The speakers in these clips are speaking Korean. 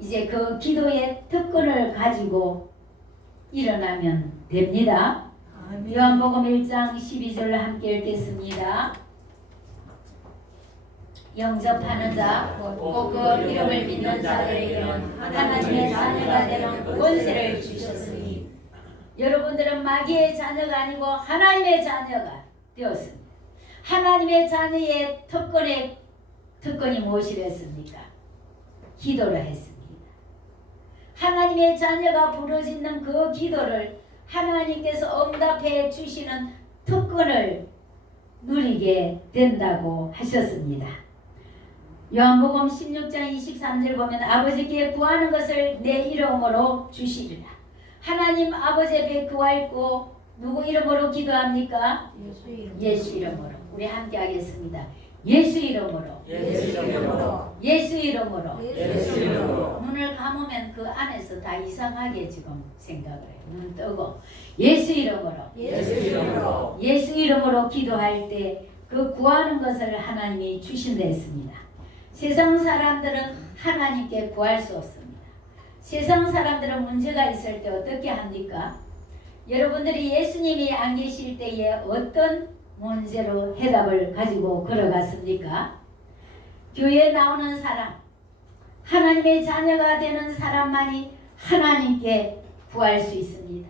이제 그 기도의 특권을 가지고 일어나면 됩니다. 요한복음 1장 12절 함께 읽겠습니다. 영접하는 자, 곧 그 이름을 믿는 자들에게는 하나님의 자녀가 되는 권세를 주셨으니, 여러분들은 마귀의 자녀가 아니고 하나님의 자녀가 되었습니다. 하나님의 자녀의 특권이 무엇이랬습니까? 기도를 했습니다. 하나님의 자녀가 부르짖는 그 기도를 하나님께서 응답해 주시는 특권을 누리게 된다고 하셨습니다. 요한복음 16장 23절 보면 아버지께 구하는 것을 내 이름으로 주시리라. 하나님 아버지 앞에 구하고 누구 이름으로 기도합니까? 예수 이름으로. 우리 함께 하겠습니다. 예수 이름으로. 예수 이름으로. 예수 이름으로. 예수 이름으로. 눈을 감으면 그 안에서 다 이상하게 지금 생각을 해요. 눈 뜨고 예수 이름으로. 예수 이름으로. 예수 이름으로 기도할 때 그 구하는 것을 하나님이 주신다 했습니다. 세상 사람들은 하나님께 구할 수 없습니다. 세상 사람들은 문제가 있을 때 어떻게 합니까? 여러분들이 예수님이 안 계실 때에 어떤 문제로 해답을 가지고 걸어갔습니까? 교회에 나오는 사람, 하나님의 자녀가 되는 사람만이 하나님께 구할 수 있습니다.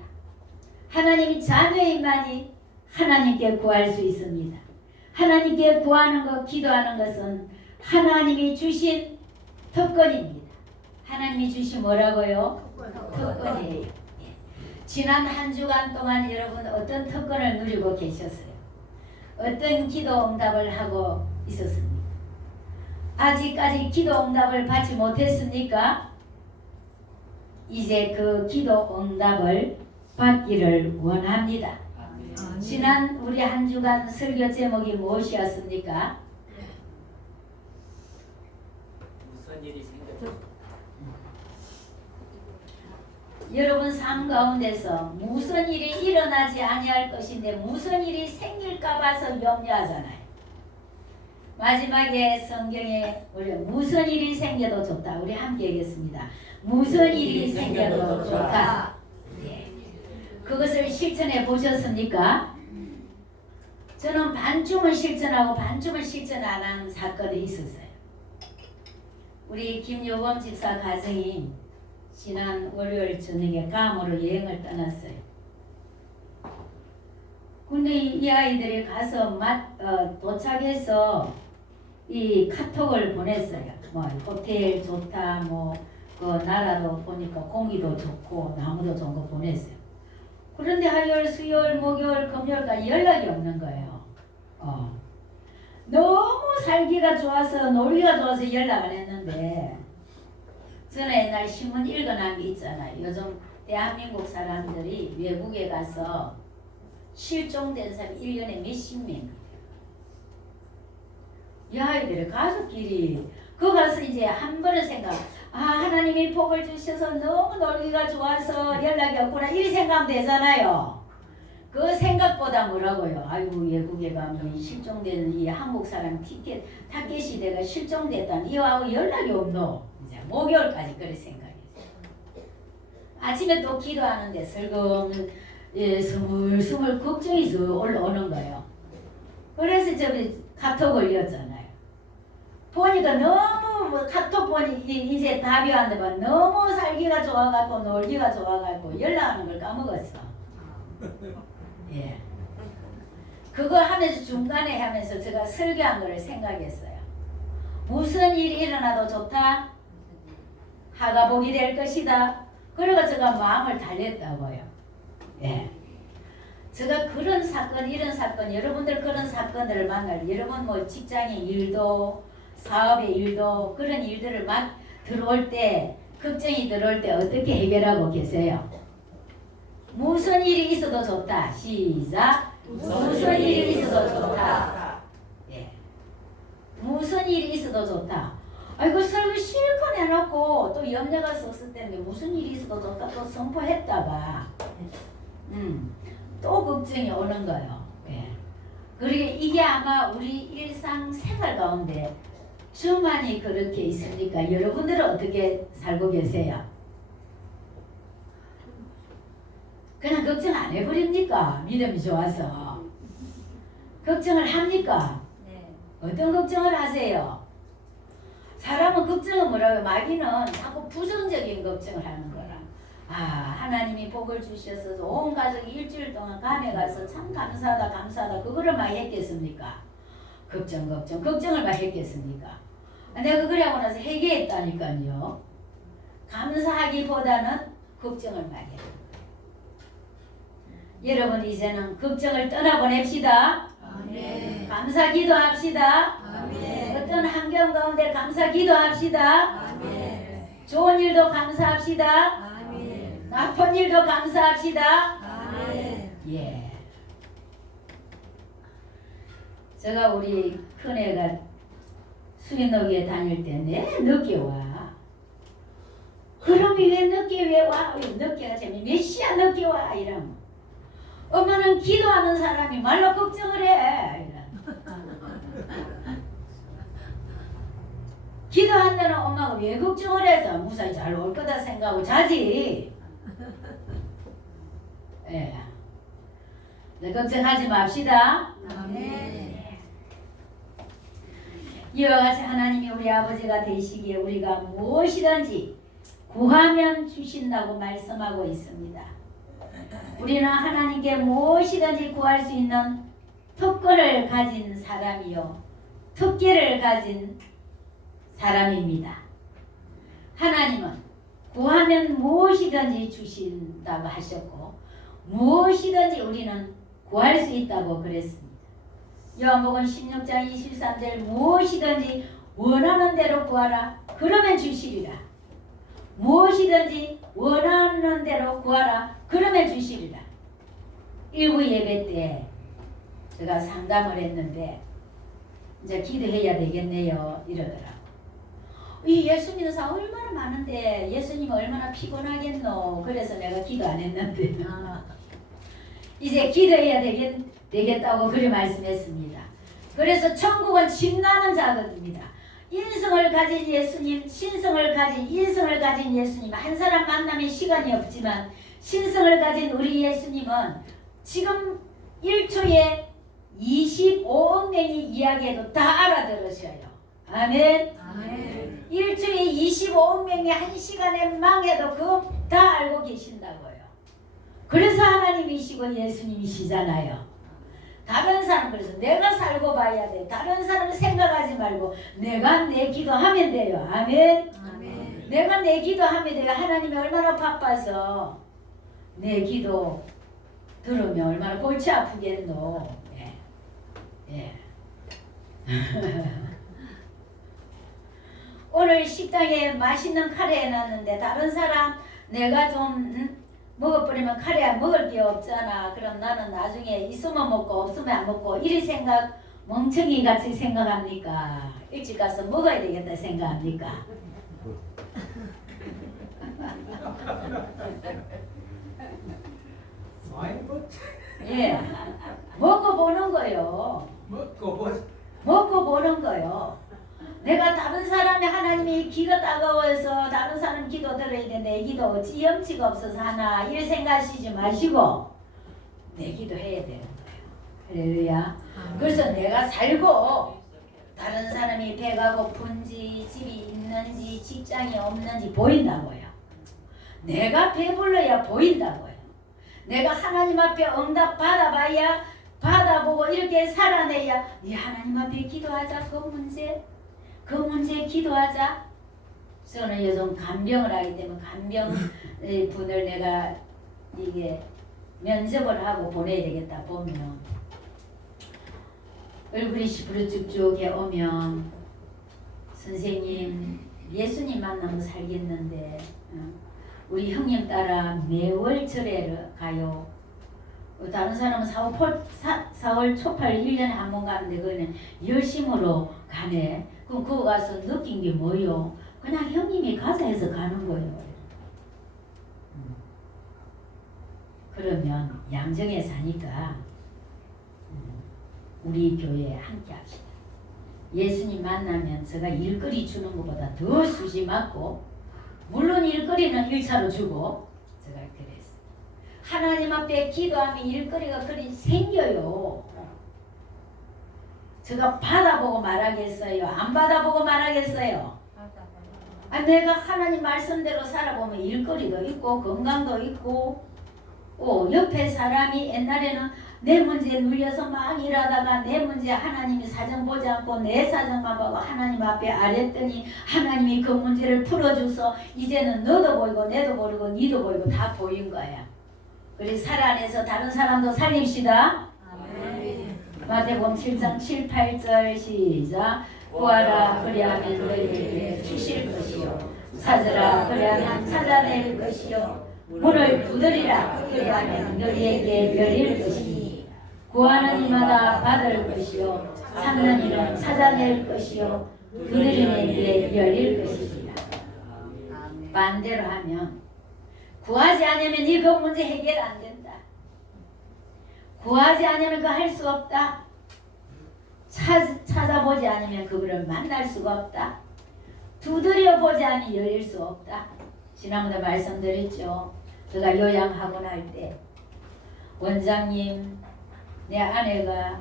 하나님의 자녀인만이 하나님께 구할 수 있습니다. 하나님께 구하는 것, 기도하는 것은 하나님이 주신 특권입니다. 하나님이 주신 뭐라고요? 특권이에요. 지난 한 주간 동안 여러분 어떤 특권을 누리고 계셨어요? 어떤 기도 응답을 하고 있었습니까? 아직까지 기도 응답을 받지 못했습니까? 이제 그 기도 응답을 받기를 원합니다. 지난 우리 한 주간 설교 제목이 무엇이었습니까? 무슨 일이 생겼죠? 여러분 삶 가운데서 무슨 일이 일어나지 아니할 것인데 무슨 일이 생길까 봐서 염려하잖아요. 마지막에 성경에 우리 무슨 일이 생겨도 좋다. 우리 함께 얘기했습니다. 무슨 일이 생겨도 좋다. 네. 그것을 실천해 보셨습니까? 저는 반쯤은 실천하고 반쯤은 실천 안 한 사건이 있었어요. 우리 김요범 집사 가정이 지난 월요일 저녁에 감으로 여행을 떠났어요. 근데 이 아이들이 가서 도착해서 이 카톡을 보냈어요. 뭐 호텔 좋다, 뭐 그 나라도 보니까 공기도 좋고 나무도 좋은 거 보냈어요. 그런데 화요일, 수요일, 목요일, 금요일까지 연락이 없는 거예요. 너무 살기가 좋아서 놀기가 좋아서 연락 안 했는데, 저는 옛날 신문 읽어난 게 있잖아요. 요즘 대한민국 사람들이 외국에 가서 실종된 사람 1년에 몇십 명입니다. 이 아이들의 가족끼리 그 가서 이제 한 번은 생각, 하나님이 복을 주셔서 너무 놀기가 좋아서 연락이 없구나 이 생각하면 되잖아요. 그 생각보다 뭐라고요? 아이고 외국에 가면 실종된 이 한국 사람 타켓이 내가 실종됐다는 이하고 연락이 없노. 이제 목요일까지 그래 생각했어요. 아침에 또 기도하는데 슬금 스물스물 걱정이 올라오는 거예요. 그래서 저기 카톡 올렸잖아요. 보니까 너무 카톡 보니 이제 답이 왔는데 너무 살기가 좋아갖고 놀기가 좋아갖고 연락하는 걸 까먹었어. 예. 그거 하면서 중간에 하면서 제가 설교한 거를 생각했어요. 무슨 일이 일어나도 좋다. 하가 복이 될 것이다. 그리고 제가 마음을 달랬다고요. 예. 제가 그런 사건, 이런 사건, 여러분들 그런 사건들을 만날, 여러분 뭐 직장의 일도, 사업의 일도, 그런 일들을 막 들어올 때, 걱정이 들어올 때 어떻게 해결하고 계세요? 무슨 일이 있어도 좋다. 시작. 무슨 일이 있어도 좋다. 예. 무슨 일이 있어도 좋다. 아이고 설교 실컷 해놓고 또 염려가 썼을 때는 무슨 일이 있어도 좋다 또 선포했다가 또 걱정이 오는 거예요. 예. 그리고 이게 아마 우리 일상생활 가운데 저만이 그렇게 있습니까? 여러분들은 어떻게 살고 계세요? 그냥 걱정 안 해버립니까? 믿음이 좋아서. 걱정을 합니까? 네. 어떤 걱정을 하세요? 사람은 걱정은 뭐라고 마귀는 자꾸 부정적인 걱정을 하는 거라. 아, 하나님이 복을 주셔서 온 가족이 일주일 동안 감에 가서 참 감사하다 감사하다 그거를 많이 했겠습니까? 걱정을 많이 했겠습니까? 내가 그래 하고 나서 회개했다니까요. 감사하기보다는 걱정을 많이 해요. 여러분 이제는 걱정을 떠나보냅시다. 아멘. 감사 기도합시다. 아멘. 어떤 환경 가운데 감사 기도합시다. 아멘. 좋은 일도 감사합시다. 아멘. 나쁜 일도 감사합시다. 아멘. 예. 제가 우리 큰애가 수인노기에 다닐 때 내 늦게 와. 그럼이 왜 늦게 왜 와? 늦게가 재미 몇 시야 늦게 와? 이러면 엄마는 기도하는 사람이 말로 걱정을 해. 기도한다는 엄마가 왜 걱정을 해서 무사히 잘 올 거다 생각하고 자지. 예. 네, 걱정하지 맙시다. 아멘. 이와 같이 하나님이 우리 아버지가 되시기에 우리가 무엇이든지 구하면 주신다고 말씀하고 있습니다. 우리는 하나님께 무엇이든지 구할 수 있는 특권을 가진 사람이요 특기를 가진 사람입니다. 하나님은 구하면 무엇이든지 주신다고 하셨고 무엇이든지 우리는 구할 수 있다고 그랬습니다. 요한복음 16장 23절 무엇이든지 원하는 대로 구하라 그러면 주시리라. 무엇이든지 원하는 대로 구하라 그러면 주시리라. 일부 예배 때 제가 상담을 했는데 이제 기도해야 되겠네요 이러더라고. 이 예수 믿는 사람 얼마나 많은데 예수님 얼마나 피곤하겠노. 그래서 내가 기도 안 했는데 이제 기도해야 되겠다고 그리 말씀했습니다. 그래서 천국은 진나는 자들입니다. 인성을 가진 예수님, 신성을 가진 인성을 가진 예수님 한 사람 만나면 시간이 없지만 신성을 가진 우리 예수님은 지금 1초에 25억 명이 이야기해도 다 알아들으셔요. 아멘. 아멘. 1초에 25억 명이 한 시간에 망해도 그거 다 알고 계신다고요. 그래서 하나님이시고 예수님이시잖아요. 다른 사람 그래서 내가 살고 봐야 돼. 다른 사람 생각하지 말고 내가 내 기도하면 돼요. 아멘. 아멘. 내가 내 기도하면 돼요. 하나님이 얼마나 바빠서 내 기도 들으면 얼마나 골치 아프겠노. 예. 예. 오늘 식당에 맛있는 카레 해놨는데 다른 사람 내가 좀 먹어버리면 카레 먹을 게 없잖아. 그럼 나는 나중에 있으면 먹고 없으면 안 먹고 이리 생각 멍청이 같이 생각합니까? 일찍 가서 먹어야 되겠다 생각합니까? 예, 먹어보는 거요. 먹어보는 거요. 내가 다른 사람이 하나님이 기가 따가워서 다른 사람 기도 들어야 되는데 내 기도 어찌 염치가 없어서 하나 이렇게 생각하시지 마시고 내 기도 해야 되는 거예요. 할렐루야. 그래서 내가 살고 다른 사람이 배가 고픈지 집이 있는지 직장이 없는지 보인다고요. 내가 배불러야 보인다고요. 내가 하나님 앞에 응답 받아봐야 받아보고 이렇게 살아내야 네 하나님 앞에 기도하자 그 문제 기도하자. 저는 요즘 간병을 하기 때문에 간병 분을 내가 이게 면접을 하고 보내야 되겠다 보면 얼굴이 시부르쭉쭉해 오면 선생님 예수님 만나면 살겠는데 우리 형님 따라 매월 절에 가요. 다른 사람은 4월 초팔 1년에 한 번 가는데 그거는 열심으로 가네. 그럼 그거 가서 느낀 게 뭐요? 그냥 형님이 가자 해서 가는 거예요. 그러면 양정에 사니까 우리 교회에 함께 합시다. 예수님 만나면 제가 일거리 주는 것보다 더 수시 맞고, 물론 일거리는 1차로 주고, 제가 그랬어요. 하나님 앞에 기도하면 일거리가 그리 생겨요. 제가 받아보고 말하겠어요? 안 받아보고 말하겠어요? 내가 하나님 말씀대로 살아보면 일거리도 있고 건강도 있고, 옆에 사람이 옛날에는 내 문제에 눌려서 막 일하다가 내 문제 하나님이 사정 보지 않고 내 사정만 보고 하나님 앞에 아랬더니 하나님이 그 문제를 풀어줘서 이제는 너도 보이고 내도 보이고 니도 보이고 다 보인 거야. 우리 살아내서 다른 사람도 살립시다. 마태복음 7장 7, 8절 시작. 구하라 그리하면 너희에게 주실 것이요, 찾으라 그리하면 찾아낼 것이요, 문을 두드리라 그리하면 너희에게 열릴 것이니, 구하는 이마다 받을 것이요, 찾는 이는 찾아낼 것이요, 두드리는 이에 열릴 것이니라. 반대로 하면 구하지 않으면 이거 문제 해결 안 된다. 구하지 않으면 그거 할 수 없다. 찾아보지 않으면 그거를 만날 수가 없다. 두드려보지 않으면 열릴 수 없다. 지난번에 말씀드렸죠. 제가 요양하고 날 때 원장님, 내 아내가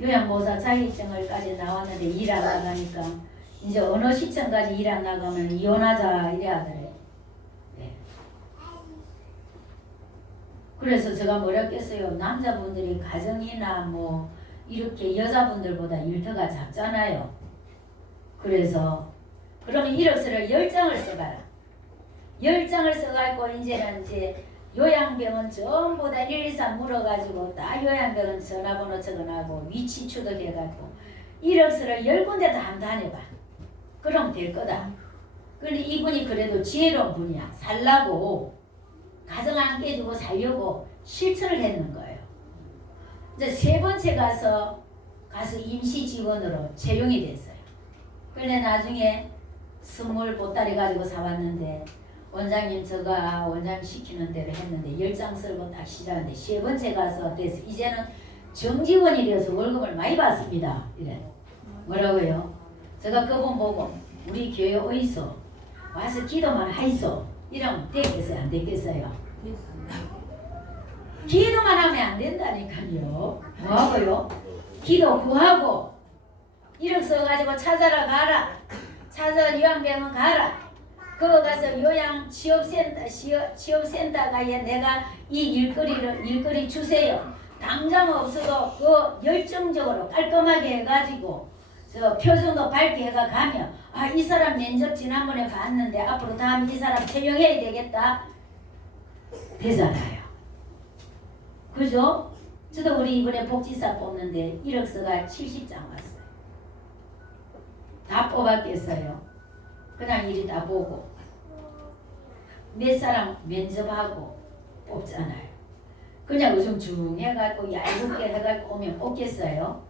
요양보호사 자격증을까지 나왔는데 일 안 나가니까 이제 어느 시점까지 일 안 나가면 이혼하자 이래 하더래. 네. 그래서 제가 뭐랬겠어요. 남자분들이 가정이나 뭐 이렇게 여자분들보다 일터가 작잖아요. 그래서 그러면 이력서를 10장을 써봐라. 10장을 써갖고 이제는 이제 요양병원 전부 다 123 물어가지고 다 요양병원 전화번호 적어놔고 위치 추적해갖고 이력서를 10군데 다 한번 다녀봐. 그럼 될 거다. 근데 이분이 그래도 지혜로운 분이야. 살라고 가정 안 깨주고 살려고 실천을 했는 거예요. 이제 세 번째 가서 임시 직원으로 채용이 됐어요. 근데 나중에 선물 보따리 가지고 사왔는데 원장님 제가 원장님 시키는 대로 했는데 10장 쓰고 딱 시작하는데 세 번째 가서 돼서 이제는 정직원이 되어서 월급을 많이 받습니다. 이래. 뭐라고요? 제가 그분 보고 우리 교회 어디서 와서 기도만 하이소 이러면 되겠어요? 안 되겠어요? 기도만 하면 안 된다니까요. 뭐하고요? 기도 구하고 이력 써가지고 찾아라 가라. 찾아 요양병원 가라. 그거 가서 요양 취업센터가에 내가 이 일거리 주세요. 당장 없어도 그 열정적으로 깔끔하게 해가지고 저 표정도 밝게 해가 가면 이 사람 면접 지난번에 봤는데 앞으로 다음 이 사람 채용해야 되겠다. 되잖아요. 그죠? 저도 우리 이번에 복지사 뽑는데 이력서가 70장 왔어요. 다 뽑았겠어요. 그냥 이리 다 보고 몇 사람 면접하고 뽑잖아요. 그냥 우중충 해갖고 얇게 해갖고 오면 뽑겠어요?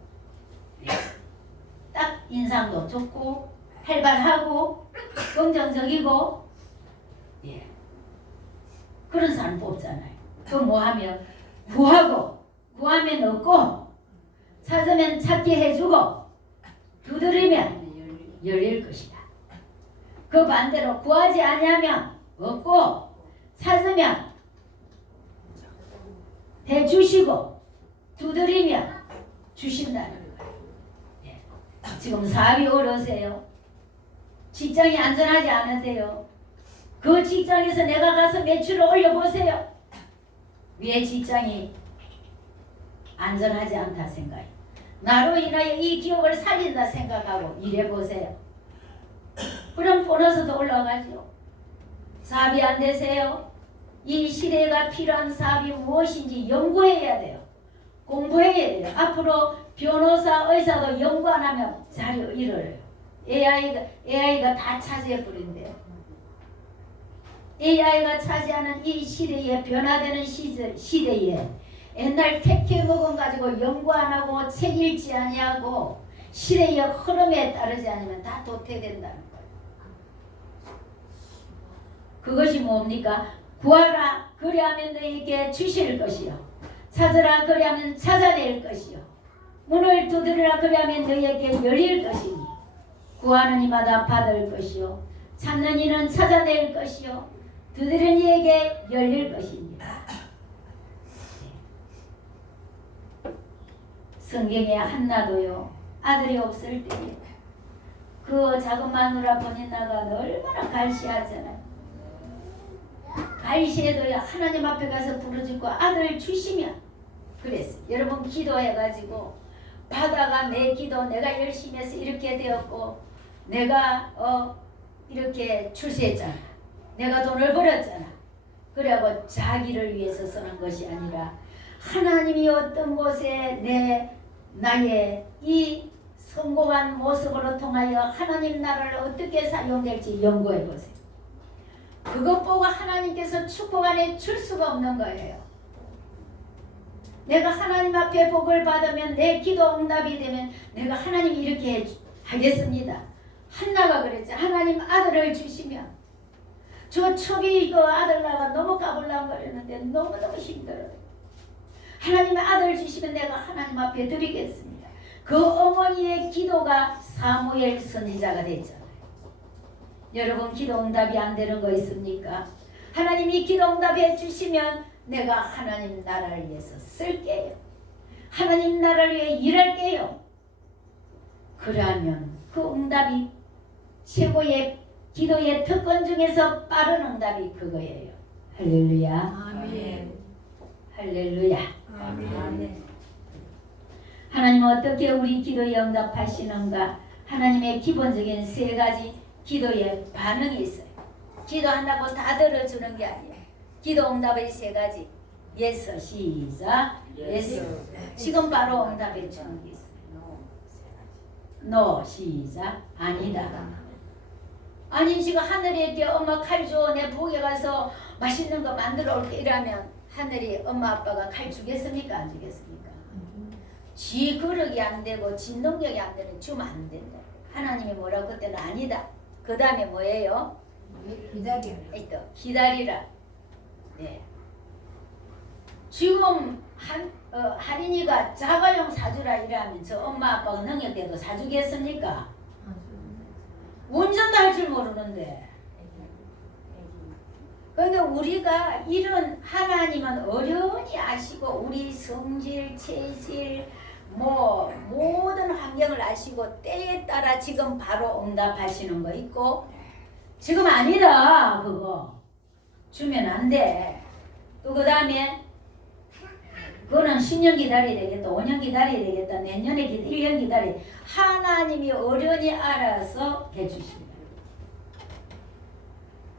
딱 인상도 좋고 활발하고 긍정적이고 예. 그런 사람 뽑잖아요. 또 뭐하면 구하면 얻고 찾으면 찾게 해주고 두드리면 열릴 것이다. 그 반대로 구하지 아니하면 얻고 찾으면 해주시고 두드리면 주신다는 거예요. 예. 지금 사업이 어려우세요? 직장이 안전하지 않으세요? 그 직장에서 내가 가서 매출을 올려보세요. 왜 직장이 안전하지 않다 생각해? 나로 인하여 이 기업을 살린다 생각하고 일해보세요. 그럼 보너스도 올라가죠. 사업이 안 되세요? 이 시대가 필요한 사업이 무엇인지 연구해야 돼요. 공부해야 돼요. 앞으로 변호사, 의사도 연구 안 하면 잘 잃어요. AI가 다 차지해버린대요. AI가 차지하는 이 시대에 변화되는 시대에 옛날 택해먹은 가지고 연구 안 하고 책 읽지 아니하고 시대의 흐름에 따르지 않으면 다 도태된다는 거예요. 그것이 뭡니까? 구하라 그리하면 너희에게 주실 것이요, 찾으라 그리하면 찾아낼 것이요, 문을 두드리라 그리하면 너희에게 열릴 것이니 구하는 이마다 받을 것이요 찾는 이는 찾아낼 것이요 두드리는 이에게 열릴 것입니다. 성경에 한나도요 아들이 없을 때 그 작은 마누라 보니나가 얼마나 갈시하잖아요. 갈시해도요 하나님 앞에 가서 부르짖고 아들 주시면 그랬어요. 여러분 기도해가지고 받아가 내 기도 내가 열심히 해서 이렇게 되었고 내가 이렇게 출세했잖아. 내가 돈을 벌었잖아. 그래고 자기를 위해서 쓰는 것이 아니라 하나님이 어떤 곳에 나의 이 성공한 모습으로 통하여 하나님 나라를 어떻게 사용될지 연구해 보세요. 그것 보고 하나님께서 축복 안에 줄 수가 없는 거예요. 내가 하나님 앞에 복을 받으면 내 기도 응답이 되면 내가 하나님 이렇게 하겠습니다. 한나가 그랬죠. 하나님 아들을 주시면 저 첩이 그 아들 나가 너무 까불랑거리는데 너무너무 힘들어요. 하나님 아들 주시면 내가 하나님 앞에 드리겠습니다. 그 어머니의 기도가 사무엘 선지자가 됐잖아요. 여러분 기도 응답이 안 되는 거 있습니까? 하나님이 기도 응답해 주시면 내가 하나님 나라를 위해서 쓸게요. 하나님 나라를 위해 일할게요. 그러면 그 응답이 최고의 기도의 특권 중에서 빠른 응답이 그거예요. 할렐루야. 아멘. 할렐루야. 아멘. 하나님은 어떻게 우리 기도에 응답하시는가? 하나님의 기본적인 세 가지 기도의 반응이 있어요. 기도한다고 다 들어주는 게 아니에요. 기도 응답의 세 가지. 예스 시작. 예스. 지금 바로 응답해 주는 게 있어요. 노 시작. 아니다. 아니 지금 하늘에 이렇게 엄마 칼 줘. 내 부엌에 가서 맛있는 거 만들어 올게 이러면 하늘이 엄마 아빠가 칼 주겠습니까? 안 주겠습니까? 지 그릇이 안 되고 지 능력이 안 되는 주면 안 된다. 하나님이 뭐라고 그때는 아니다. 그 다음에 뭐예요? 기다려. 기다리라. 네. 지금 할인이가 자가용 사주라 이러면 저 엄마 아빠가 능력돼도 사주겠습니까? 운전도 할 줄 모르는데. 그런데 우리가 이런 하나님은 어련히 아시고 우리 성질, 체질, 모든 환경을 아시고 때에 따라 지금 바로 응답하시는 거 있고 지금 아니다 그거 주면 안 돼. 또 그 다음에 그거는 10년 기다려야 되겠다, 5년 기다려야 되겠다, 내년에 1년 기다려야 돼. 하나님이 어련히 알아서 해주십니다.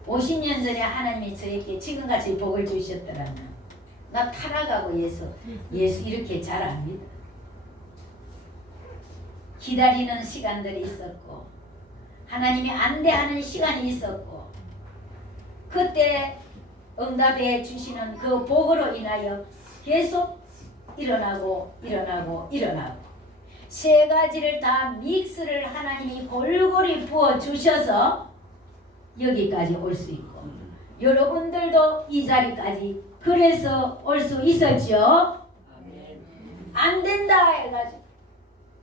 50년 전에 하나님이 저에게 지금같이 복을 주셨더라면 나 타락하고 예수 이렇게 잘 압니다. 기다리는 시간들이 있었고 하나님이 안 돼 하는 시간이 있었고 그때 응답해 주시는 그 복으로 인하여 계속 일어나고 세 가지를 다 믹스를 하나님이 골고루 부어 주셔서 여기까지 올 수 있고 여러분들도 이 자리까지 그래서 올 수 있었죠. 안 된다 해가지고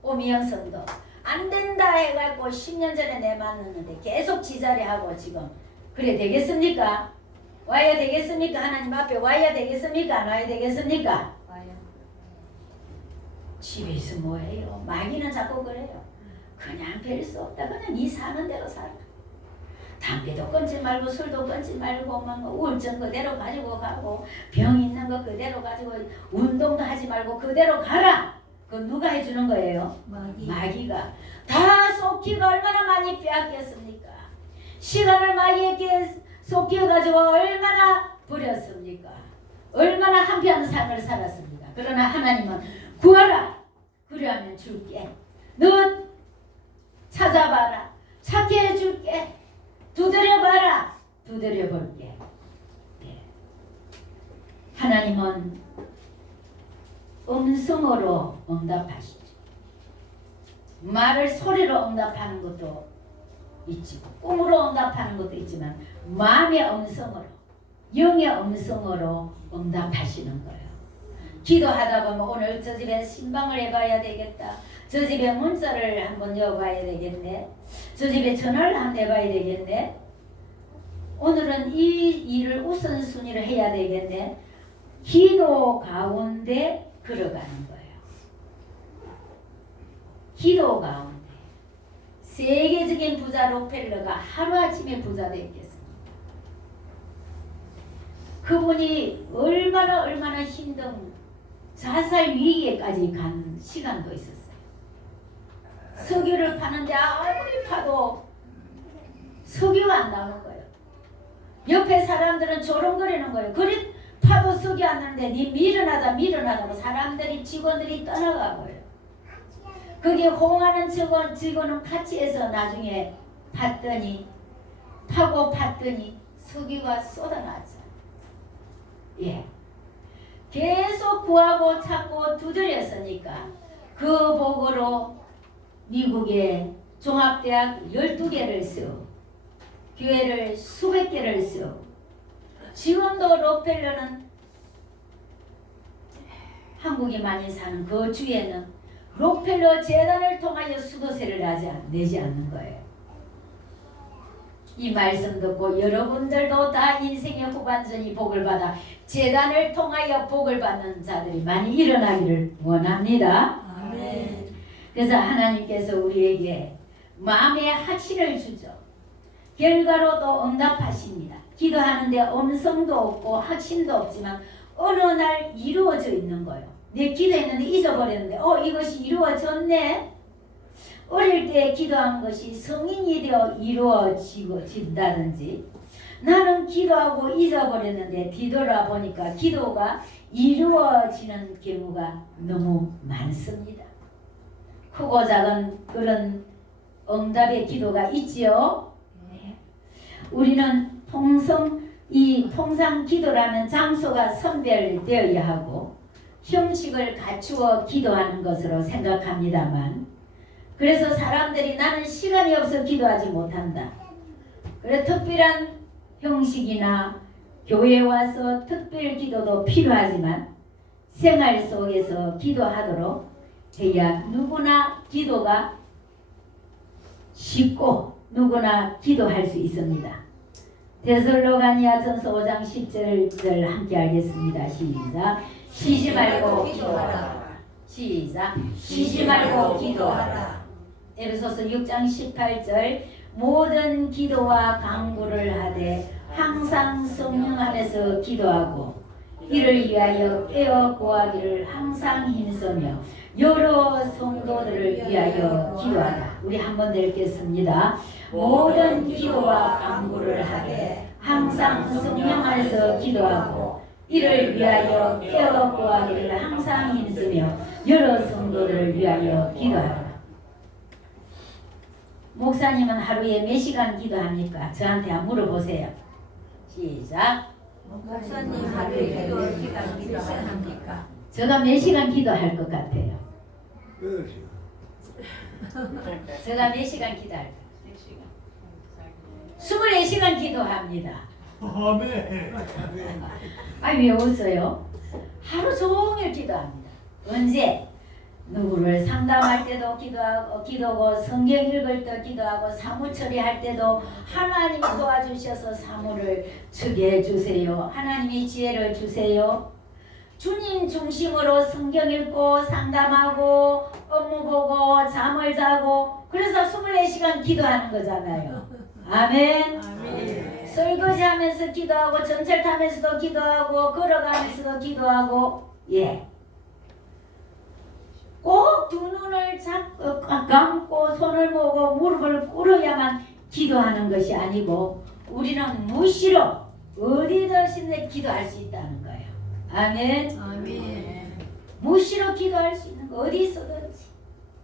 오미영 성도 안 된다 해가지고 10년 전에 내 만났는데 계속 지자리하고 지금 그래 되겠습니까? 와야 되겠습니까? 하나님 앞에 와야 되겠습니까? 안 와야 되겠습니까? 집에서 뭐해요? 마귀는 자꾸 그래요. 그냥 별 수 없다. 그냥 네 사는 대로 살아. 담배도 끊지 말고 술도 끊지 말고 막 우울증 그대로 가지고 가고 병 있는 거 그대로 가지고 운동도 하지 말고 그대로 가라. 그건 누가 해주는 거예요? 마귀가. 다 속기가 얼마나 많이 빼앗겼습니까? 시간을 마귀에게 속여가지고 얼마나 버렸습니까? 얼마나 한편 삶을 살았습니다. 그러나 하나님은 구하라. 그러면 줄게. 너 찾아봐라. 찾게 해줄게. 두드려봐라. 두드려볼게. 네. 하나님은 음성으로 응답하시죠. 말을 소리로 응답하는 것도 있지, 꿈으로 응답하는 것도 있지만 마음의 음성으로, 영의 음성으로 응답하시는 거예요. 기도하다 보면 오늘 저 집에 신방을 해봐야 되겠다. 저 집에 문자를 한번 여봐야 되겠네. 저 집에 전화를 한번 해봐야 되겠네. 오늘은 이 일을 우선순위를 해야 되겠네. 기도 가운데 걸어가는 거예요. 기도 가운데. 세계적인 부자 록펠러가 하루아침에 부자 됐겠습니다. 그분이 얼마나 힘든 자살 위기에까지 간 시간도 있었어요. 석유를 파는데 아무리 파도 석유가 안 나오는 거예요. 옆에 사람들은 조롱거리는 거예요. 그리 파도 석유 안 나는데 니 밀어나다 사람들이 직원들이 떠나가고요. 그게 홍하는 직원은 같이 해서 나중에 파고 팠더니 석유가 쏟아나죠. 예. 계속 구하고 찾고 두드렸으니까 그 복으로 미국에 종합대학 12개를 쓰고 교회를 수백 개를 쓰고 지금도 록펠러는 한국이 많이 사는 그 주에는 록펠러 재단을 통하여 수도세를 내지 않는 거예요. 이 말씀 듣고 여러분들도 다 인생의 후반전이 복을 받아 재단을 통하여 복을 받는 자들이 많이 일어나기를 원합니다. 아멘. 그래서 하나님께서 우리에게 마음의 확신을 주죠. 결과로도 응답하십니다. 기도하는데 음성도 없고 확신도 없지만 어느 날 이루어져 있는 거예요. 내 기도했는데 잊어버렸는데 이것이 이루어졌네. 어릴 때 기도한 것이 성인이 되어 이루어진다든지 나는 기도하고 잊어버렸는데 뒤돌아보니까 기도가 이루어지는 경우가 너무 많습니다. 크고 작은 그런 응답의 기도가 있지요. 우리는 통상 기도라는 장소가 선별되어야 하고 형식을 갖추어 기도하는 것으로 생각합니다만 그래서 사람들이 나는 시간이 없어 기도하지 못한다. 그래 특별한 형식이나 교회에 와서 특별 기도도 필요하지만 생활 속에서 기도하도록 해야 누구나 기도가 쉽고 누구나 기도할 수 있습니다. 데살로가니아전서 5장 10절을 함께 하겠습니다. 시작. 쉬지 말고 기도하라. 시작. 쉬지 말고 기도하라. 에베소서 6장 18절 모든 기도와 간구를 하되 항상 성령 안에서 기도하고 이를 위하여 깨어 구하기를 항상 힘쓰며 여러 성도들을 위하여 기도하라. 우리 한번 더 읽겠습니다. 모든 기도와 간구를 하되 항상 성령 안에서 기도하고 이를 위하여 깨어 구하기를 항상 힘쓰며 여러 성도들을 위하여 기도하라. 목사님은 하루에 몇 시간 기도합니까? 저한테 한번 물어보세요. 시작. 목사님 하루에 몇 시간 기도합니까? 제가 몇 시간 기도할 것 같아요? 제가 몇 시간 기도할까요? 24시간 기도합니다. 아멘. 아니 왜 웃어요? 하루 종일 기도합니다. 언제? 누구를 상담할 때도 기도하고 성경 읽을 때 기도하고 사무 처리할 때도 하나님이 도와주셔서 사무를 주게 해주세요. 하나님이 지혜를 주세요. 주님 중심으로 성경 읽고 상담하고 업무 보고 잠을 자고 그래서 24시간 기도하는 거잖아요. 아멘. 아멘. 설거지하면서 기도하고 전철 타면서도 기도하고 걸어가면서도 기도하고 예. 꼭 두 눈을 감고 손을 모으고 무릎을 꿇어야만 기도하는 것이 아니고 우리는 무시로 어디든지 기도할 수 있다는 거예요. 아멘. 아멘. 무시로 기도할 수 있는 거 어디 있어든지.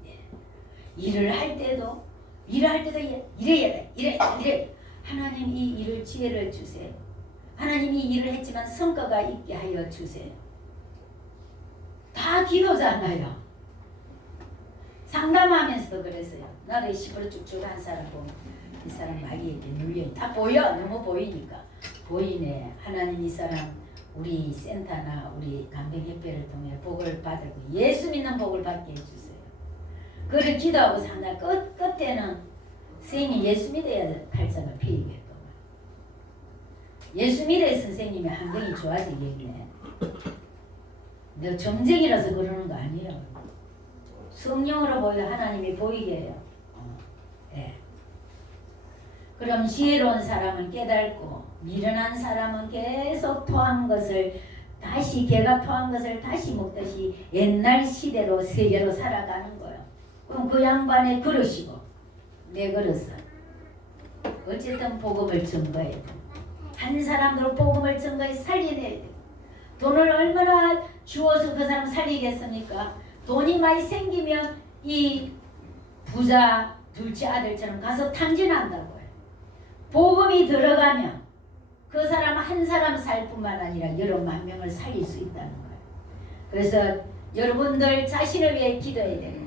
예. 일을 할 때도 이래야 돼. 하나님 이 일을 지혜를 주세요. 하나님이 일을 했지만 성과가 있게 하여 주세요. 다 기도잖아요. 상담하면서도 그랬어요. 나도 시퍼쭉쭉한 사람 보면 이 사람 마귀에게 눌려 다 보여. 너무 보이니까 보이네. 하나님 이 사람 우리 센터나 우리 간병협회를 통해 복을 받고 예수 믿는 복을 받게 해주세요. 그를 기도하고 산다 끝에는 선생님이 예수 믿어야 팔자가 피이겠구만. 예수 믿어야 선생님의 환경이 좋아지겠네. 너 정쟁이라서 그러는 거 아니에요. 성령으로 보여 하나님이 보이게 해요. 예. 그럼 지혜로운 사람은 깨닫고 미련한 사람은 계속 토한 것을 다시 개가 토한 것을 다시 먹듯이 옛날 시대로 세계로 살아가는 거예요. 그럼 그 양반의 그릇이고 내 그릇은 어쨌든 복음을 증거해야 돼. 한 사람으로 복음을 증거해 살려내야 돼. 돈을 얼마나 주어서 그 사람 살리겠습니까? 돈이 많이 생기면 이 부자 둘째 아들처럼 가서 탕진한다고요. 복음이 들어가면 그 사람 한 사람 살 뿐만 아니라 여러 만 명을 살릴 수 있다는 거예요. 그래서 여러분들 자신을 위해 기도해야 되고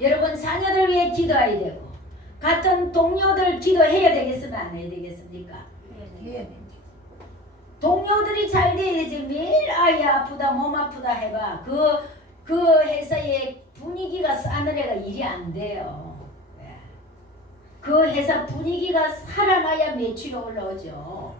여러분 자녀들 위해 기도해야 되고 같은 동료들 기도해야 되겠으면 안 해야 되겠습니까? 동료들이 잘 돼야지. 매일 아이 아프다 몸 아프다 해봐. 그 회사의 분위기가 싸늘해가 일이 안 돼요. 그 회사 분위기가 살아나야 매출이 올라오죠.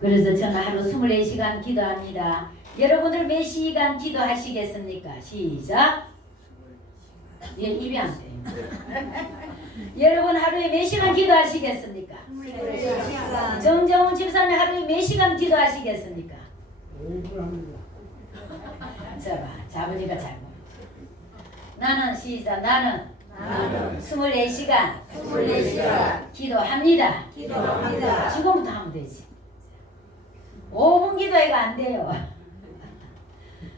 그래서 저는 하루 24시간 기도합니다. 여러분들 몇 시간 기도하시겠습니까? 시작. 예, 입이 안 돼요. 여러분 하루에 몇 시간 기도하시겠습니까? 24시간. 정정훈 집사님 하루에 몇 시간 기도하시겠습니까? 5분 합니다. 잡아, 잡으니까 잘못. 나는 시작. 나는 24시간 24시간 기도합니다. 기도합니다. 지금부터 하면 되지. 5분 기도해가 안 돼요.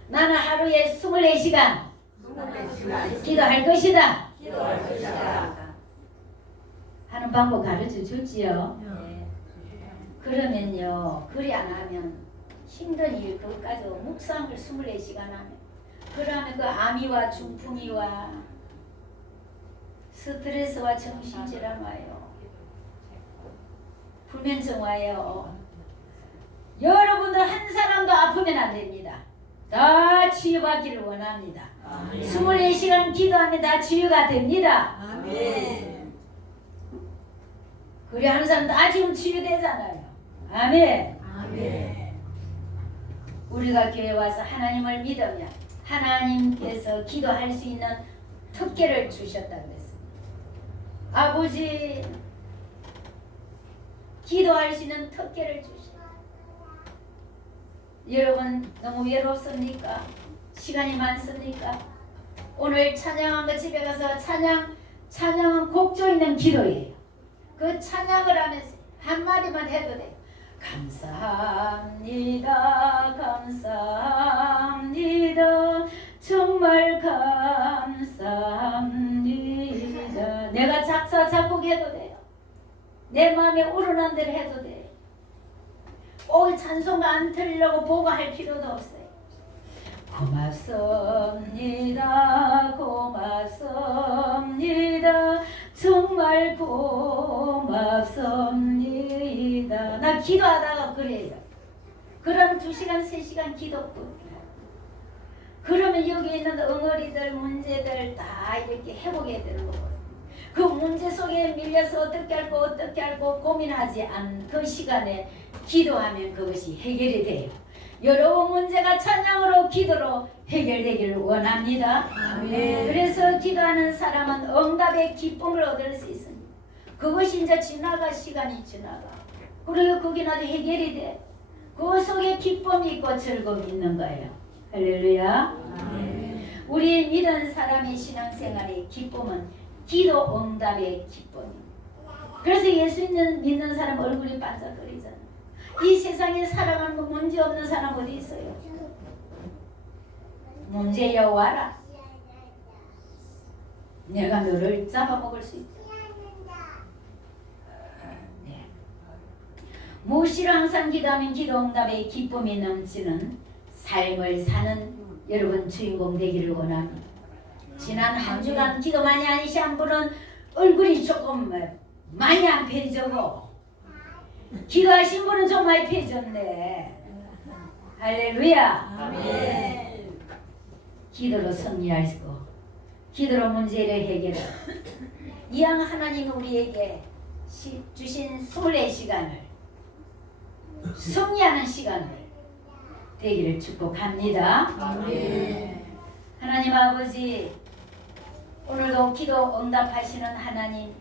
나는 하루에 24시간 24시간 기도할 것이다. 기도할 것이다. 하는 방법 가르쳐 줬지요. 네. 그러면요, 그리 안 하면 힘든 일 그것까지 묵상을 24시간 하면 그러면 그 암이와 중풍이와 스트레스와 정신질환 와요. 불면증 와요. 여러분들 한 사람도 아프면 안 됩니다. 다 치유받기를 원합니다. 24시간 기도하면 다 치유가 됩니다. 아멘. 그래 하는 사람 다 지금 치유되잖아요. 아멘. 아멘. 우리가 교회 와서 하나님을 믿으면 하나님께서 기도할 수 있는 특권을 주셨다고 했습니다. 아버지 기도할 수 있는 특권을 주셨다. 여러분 너무 외롭습니까? 시간이 많습니까? 오늘 찬양한 거 집에 가서 찬양은 곡조 있는 기도예요. 그 찬양을 하면서 한마디만 해도 돼요. 감사합니다. 감사합니다. 정말 감사합니다. 내가 작사 작곡해도 돼요. 내 마음에 우러난 대로 해도 돼요. 꼭 찬송가 안 틀리려고 보고 할 필요도 없어요. 고맙습니다. 고맙습니다. 정말 고맙습니다. 나 기도하다가 그래요. 그럼 2시간 3시간 기도뿐. 그러면 여기 있는 엉어리들 문제들 다 이렇게 회복해야 되는 거거든요. 그 문제 속에 밀려서 어떻게 할고 고민하지 않은 그 시간에 기도하면 그것이 해결이 돼요. 여러분 문제가 찬양으로 기도로 해결되기를 원합니다. 아멘. 그래서 기도하는 사람은 응답의 기쁨을 얻을 수 있습니다. 그것이 이제 시간이 지나가. 그리고 거기 나도 해결이 돼. 그 속에 기쁨이 있고 즐거움이 있는 거예요. 할렐루야. 아멘. 우리 믿은 사람의 신앙생활의 기쁨은 기도 응답의 기쁨입니다. 그래서 예수 믿는 사람 얼굴이 반짝거리잖아요. 이 세상에 살아가는 거 문제 없는 사람 어디 있어요? 문제여 와라. 내가 너를 잡아먹을 수 있다. 네. 무엇이로 항상 기도하면 기도 응답의 기쁨이 넘치는 삶을 사는 여러분 주인공 되기를 원합니다. 지난 한 주간 기도 많이 하신 분은 얼굴이 조금 많이 안 펴지고 기도하신 분은 좀 많이 피해줬네. 할렐루야. 아멘. 기도로 승리하시고 기도로 문제를 해결하고 이왕 하나님 우리에게 주신 24시간을 승리하는 시간을 되기를 축복합니다. 아멘. 하나님 아버지, 오늘도 기도 응답하시는 하나님,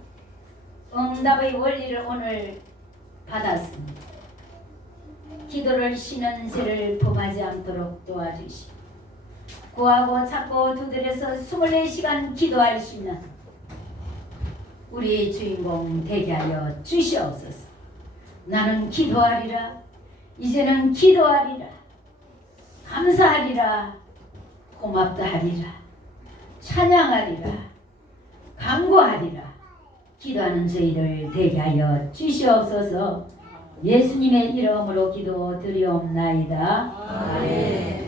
응답의 원리를 오늘 받았습니다. 기도를 쉬는 죄를 범하지 않도록 도와주시고 구하고 찾고 두드려서 24시간 기도할 수 있는 우리 주인공 되게 하여 주시옵소서. 나는 기도하리라. 이제는 기도하리라. 감사하리라. 고맙다 하리라. 찬양하리라. 간구하리라. 기도하는 저희들 되게 하여 주시옵소서. 예수님의 이름으로 기도 드리옵나이다. 아멘.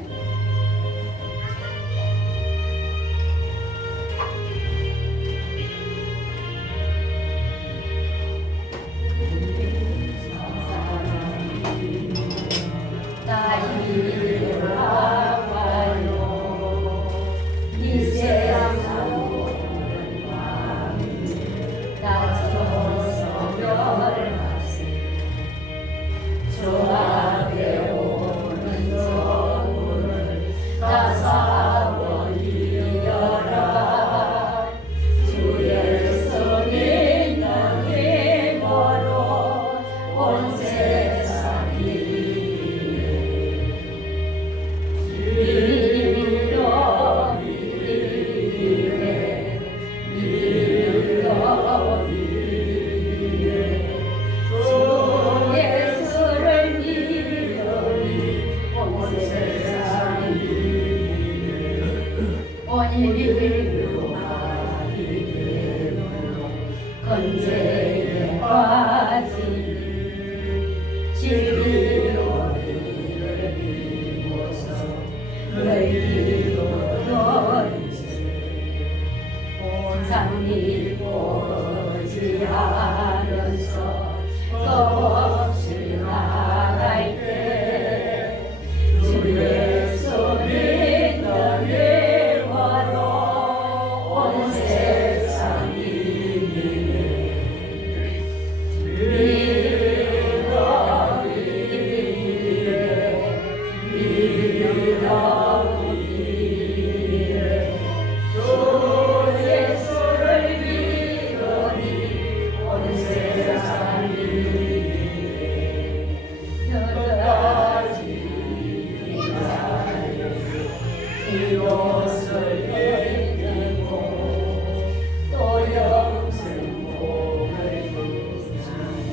건재에 빠진 진리로 이르고서 너희로 온산이 오지 않아서 겁없이 나갈 때 주의 손이 너를 걸어 온 세상이 이곳을 내리고 또 영생 복을 주시니